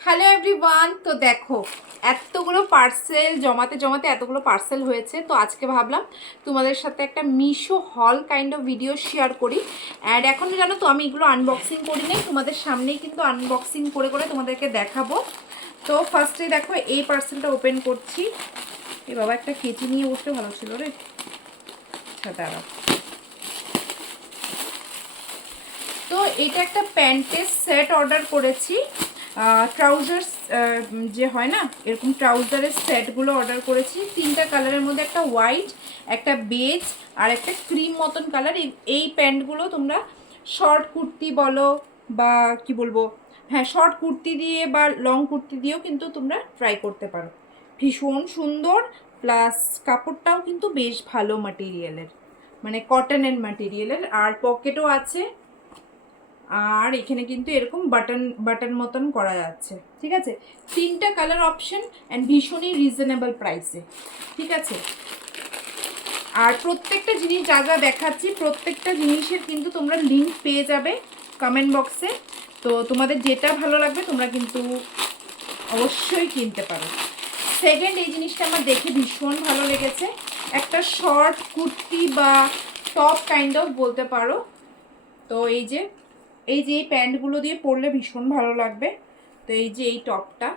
Hello everyone, তো দেখো এতগুলো পার্সেল জমাতে জমাতে এতগুলো পার্সেল হয়েছে। তো আজকে ভাবলাম তোমাদের সাথে একটা মিশো হল কাইন্ড অফ ভিডিও শেয়ার করি। অ্যান্ড এখন জানো তো আমি এগুলো আনবক্সিং করি নাই, তোমাদের সামনেই কিন্তু আনবক্সিং করে করে তোমাদেরকে দেখাবো। তো ফার্স্টে দেখো এই পার্সেলটা ওপেন করছি। এ বাবা, একটা কেচি নিয়ে বসতে ভালো ছিল রে। আচ্ছা দাঁড়াও। তো এটা একটা প্যান্টের সেট অর্ডার করেছি। ট্রাউজার্স যে হয় না, এরকম ট্রাউজারের সেটগুলো অর্ডার করেছি। তিনটা কালারের মধ্যে একটা হোয়াইট, একটা বেজ আর একটা ক্রিম মতন কালার। এই প্যান্টগুলো তোমরা শর্ট কুর্তি বলো বা কি বলবো, হ্যাঁ শর্ট কুর্তি দিয়ে বা লং কুর্তি দিয়েও কিন্তু তোমরা ট্রাই করতে পারো। ভীষণ সুন্দর, প্লাস কাপড়টাও কিন্তু বেশ ভালো ম্যাটেরিয়ালের, মানে কটনের ম্যাটেরিয়ালের। আর পকেটও আছে, আর এখানে কিন্তু এরকম বাটন বাটন মতন করা যাচ্ছে। ঠিক আছে, তিনটা কালার অপশন অ্যান্ড ভীষণই রিজনেবল প্রাইসে। ঠিক আছে, আর প্রত্যেকটা জিনিস যা যা দেখাচ্ছি প্রত্যেকটা জিনিসের কিন্তু তোমরা লিঙ্ক পেয়ে যাবে কমেন্ট বক্সে। তো তোমাদের যেটা ভালো লাগবে তোমরা কিন্তু অবশ্যই কিনতে পারো। সেকেন্ড, এই জিনিসটা আমার দেখে ভীষণ ভালো লেগেছে। একটা শর্ট কুর্তি বা টপ কাইন্ড অফ বলতে পারো। তো এই যে এই প্যান্টগুলো দিয়ে পরলে ভীষণ ভালো লাগবে। তো এই যে এই টপটা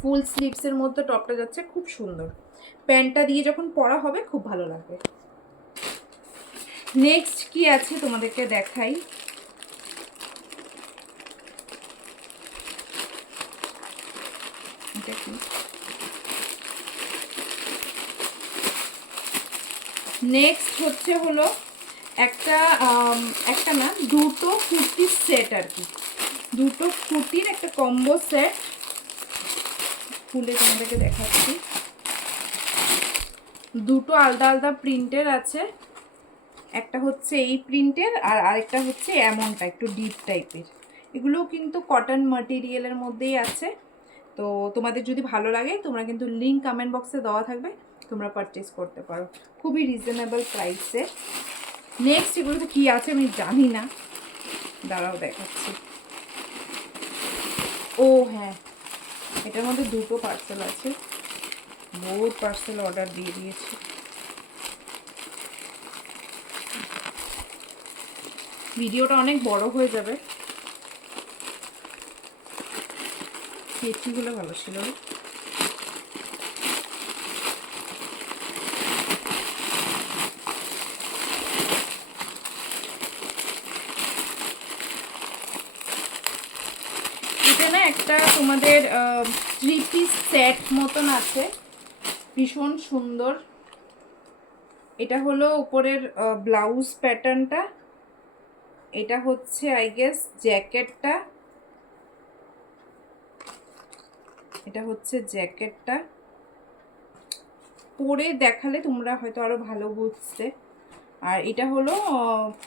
ফুল স্লিভসের মধ্যে টপটা যাচ্ছে, খুব সুন্দর। প্যান্টটা দিয়ে যখন পরা হবে খুব ভালো লাগবে। নেক্সট কি আছে তোমাদেরকে দেখাই। এটা কি, নেক্সট হলো একটা একটা না দুটো কুর্তির সেট আর কি, দুটো কুর্তির একটা কম্বো সেট। খুলে তোমাদেরকে দেখাচ্ছি। দুটো আলাদা আলাদা প্রিন্টের আছে, একটা হচ্ছে এই প্রিন্টের আর আরেকটা হচ্ছে এমনটা একটু ডিপ টাইপের। এগুলোও কিন্তু কটন ম্যাটেরিয়ালের মধ্যেই আছে। তো তোমাদের যদি ভালো লাগে তোমরা কিন্তু লিঙ্ক কমেন্ট বক্সে দেওয়া থাকবে, তোমরা পারচেস করতে পারো খুবই রিজনেবল প্রাইসে। নেক্সট এগুলোতে কী আছে আমি জানি না, দাঁড়াও দেখাচ্ছি। ও হ্যাঁ, এটার মধ্যে দুটো পার্সেল আছে, বহুত পার্সেল অর্ডার দিয়ে দিয়েছি। ভিডিওটা অনেক বড় হয়ে যাবে। কেচিগুলো ভালো ছিল। এটা না একটা তোমাদের 3 পিস সেট মতন আছে, ভীষণ সুন্দর। এটা হলো উপরের ব্লাউজ প্যাটার্নটা, এটা হচ্ছে আই গেস জ্যাকেটটা, এটা হচ্ছে জ্যাকেটটা। পরে দেখালে তোমরা হয়তো আরো ভালো বুঝতে। আর এটা হলো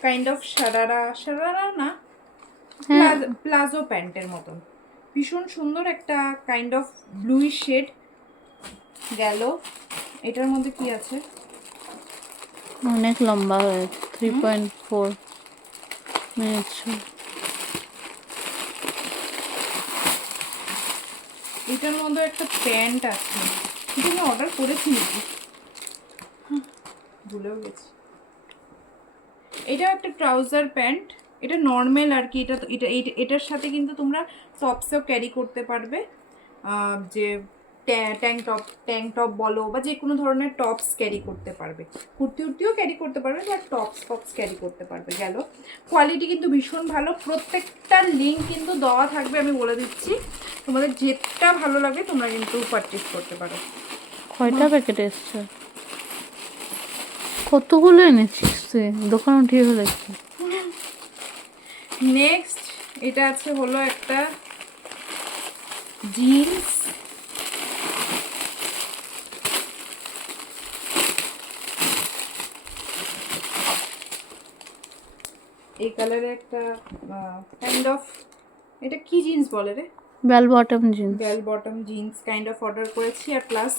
কাইন্ড অফ সারারা না, প্লাজো প্যান্টের মতন, ভীষণ সুন্দর একটা কাইন্ড অফ ব্লুই শেড গেল। এটার মধ্যে কি আছে, অনেক লম্বা হয়ে 3.4 মিনিট। এটার মধ্যে একটা প্যান্ট আছে, এটা আমি অর্ডার করেছি নাকি ভুলেও গেছি। এটা একটা ট্রাউজার প্যান্ট, এটা নর্মাল আর কি। এটার সাথে কিন্তু তোমরা টপসও ক্যারি করতে পারবে, যে ট্যাঙ্ক টপ বলো বা যে কোনো ধরনের টপস ক্যারি করতে পারবে, কুর্তিও ক্যারি করতে পারবে বা টপস ক্যারি করতে পারবে। গেল, কোয়ালিটি কিন্তু ভীষণ ভালো। প্রত্যেকটার লিঙ্ক কিন্তু দেওয়া থাকবে, আমি বলে দিচ্ছি। তোমাদের যেটা ভালো লাগে তোমরা কিন্তু পারচেস করতে পারো। কয়টা প্যাকেট এসছে? কতগুলো এনেছিস তুই? দোকান উঠিয়ে ফেলেছি। নেক্সট এটা আছে হলো একটা জিন্স, এই কালারে একটা কাইন্ড অফ, এটা কি জিন্স বলে রে, bell bottom jeans. Bell bottom jeans kind of order করেছি। আর প্লাস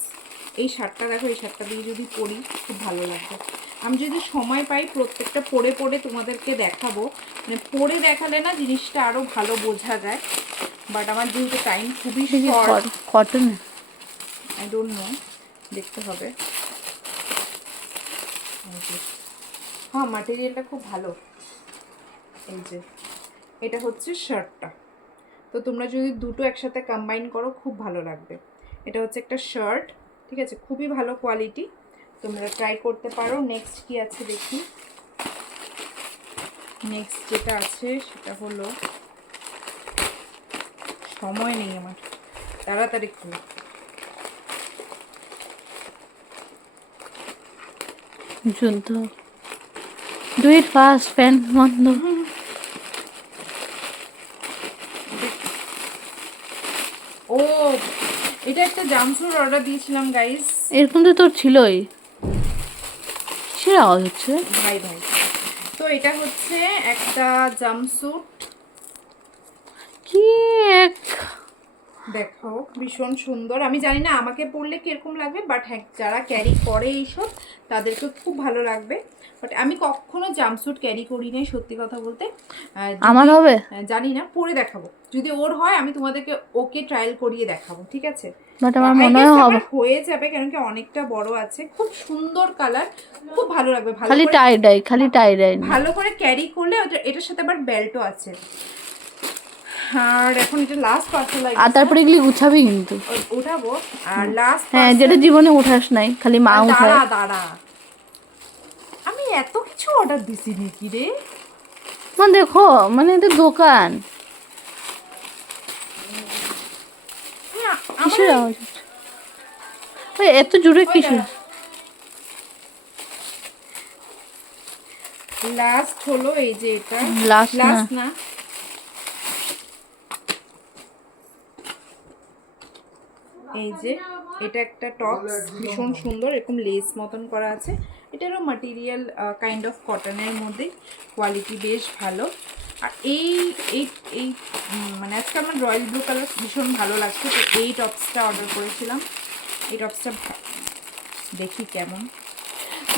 এই শার্টটা দেখো, এই শার্টটা দিয়ে যদি পরি খুব ভালো লাগবে। আমি যদি সময় পাই প্রত্যেকটা পরে পরে তোমাদেরকে দেখাবো, মানে পরে দেখালে না জিনিসটা আরও ভালো বোঝা যায়, বাট আমার যেহেতু টাইম খুবই short, cotton I don't know, দেখতে হবে। হ্যাঁ, ম্যাটেরিয়ালটা খুব ভালো। এই যে এটা হচ্ছে শার্টটা, তো তোমরা যদি দুটো একসাথে কম্বাইন করো খুব ভালো লাগবে। এটা হচ্ছে একটা শার্ট, ঠিক আছে, খুবই ভালো কোয়ালিটি, তোমরা ট্রাই করতে পারো। নেক্সট কি আছে দেখি। নেক্সট যেটা আছে সেটা হলো, সময় নেই আমার, তাড়াতাড়ি খুলে। যুদ্ধ, ডু ইট ফাস্ট, প্যান্ট বন্ধ। ও, এটা একটা জাম্পস্যুট অর্ডার দিয়েছিলাম গাইস। এরকম তো তোর ছিলই, কিসের আওয়াজ হচ্ছে? ভাই ভাই, তো এটা হচ্ছে একটা জাম্পস্যুট, কি এক, দেখো ভীষণ সুন্দর। আমি জানি না আমাকে পরলে কিরকম লাগবে, বাট হ্যাঁ যারা ক্যারি করে এইসব তাদেরকে খুব ভালো লাগবে। বাট আমি কখনো জাম্পস্যুট ক্যারি করি নাই সত্যি কথা বলতে। আমার হবে জানি না, পরে দেখাবো যদি ওর হয়, আমি তোমাদেরকে ওকে ট্রায়াল করিয়ে দেখাবো, ঠিক আছে? বাট আমার মনে হয় হবে, হয়ে যাবে, কারণ কি অনেকটা বড় আছে, খুব সুন্দর কালার, খুব ভালো লাগবে। ভালো খালি করে, টাই ডাই, খালি টাই ডাই। ভালো করে ক্যারি করলে এটার সাথে আবার বেল্টও আছে। আর এখন এটা লাস্ট পার্সেল, আর তারপরে এগুলি গুছাবি কিন্তু, উঠাবো। আর লাস্ট, হ্যাঁ, যেটা জীবনে উঠাস নাই, খালি মা উঠায়। দাঁড়া দাঁড়া, আমি এত কিছু অর্ডার দিছি নাকি রে? মা দেখো, মানে এটা দোকান, কিসের আওয়াজ হচ্ছে? ওই এত জোরে কিসের? লাস্ট হলো এই যে এটা, লাস্ট না, লাস্ট না, এই যে এটা একটা টপস, ভীষণ সুন্দর, এরকম লেস মতন করা আছে। এটারও ম্যাটেরিয়াল কাইন্ড অফ কটনের মধ্যে, কোয়ালিটি বেশ ভালো। আর এই এই এই মানে আজকে আমার রয়্যাল ব্লু কালার ভীষণ ভালো লাগছে, তো এই টপসটা অর্ডার করেছিলাম। এই টপসটা দেখি কেমন।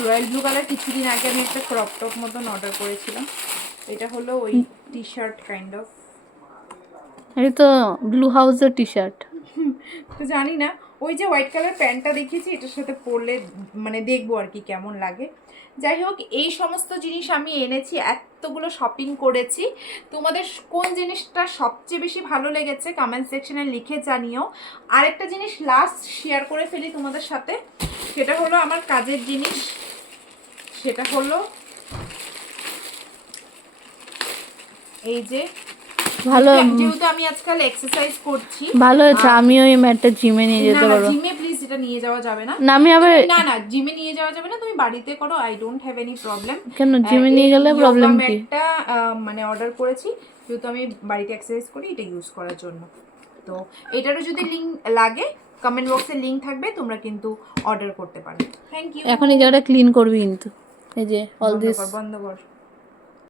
রয়্যাল ব্লু কালার কিছুদিন আগে আমি একটা ক্রপ টপ মতন অর্ডার করেছিলাম, এটা হলো ওই টি শার্ট কাইন্ড অফ। এটা তো ব্লু হাউসের টি শার্ট। তো জানি না, ওই যে হোয়াইট কালার প্যান্টটা দেখেছি, এটার সাথে পরলে মানে দেখবো আর কি কেমন লাগে। যাই হোক, এই সমস্ত জিনিস আমি এনেছি, এতগুলো শপিং করেছি। তোমাদের কোন জিনিসটা সবচেয়ে বেশি ভালো লেগেছে কমেন্ট সেকশনে লিখে জানিও। আরেকটা জিনিস লাস্ট শেয়ার করে ফেলি তোমাদের সাথে, সেটা হলো আমার কাজের জিনিস, সেটা হলো এই যে, ভালো, যেহেতু আমি আজকাল এক্সারসাইজ করছি। ভালো হয়েছে, আমি ওই ম্যাটটা জিমে নিয়ে যেতে পারবো। জিমে প্লিজ এটা নিয়ে যাওয়া যাবে না। না আমি আবার, না না, জিমে নিয়ে যাওয়া যাবে না, তুমি বাড়িতে করো, I don't have any problem. কেন জিমে নিয়ে গেলে প্রবলেম কি? একটা মানে অর্ডার করেছি, যেহেতু আমি বাড়িতে এক্সারসাইজ করি, এটা ইউজ করার জন্য। তো এটারও যদি লিংক লাগে, কমেন্ট বক্সে লিংক থাকবে, তোমরা কিন্তু অর্ডার করতে পারো। Thank you. এখন এই জায়গাটা ক্লিন করবি কিন্তু, এই যে অল দিস বন্ধ কর।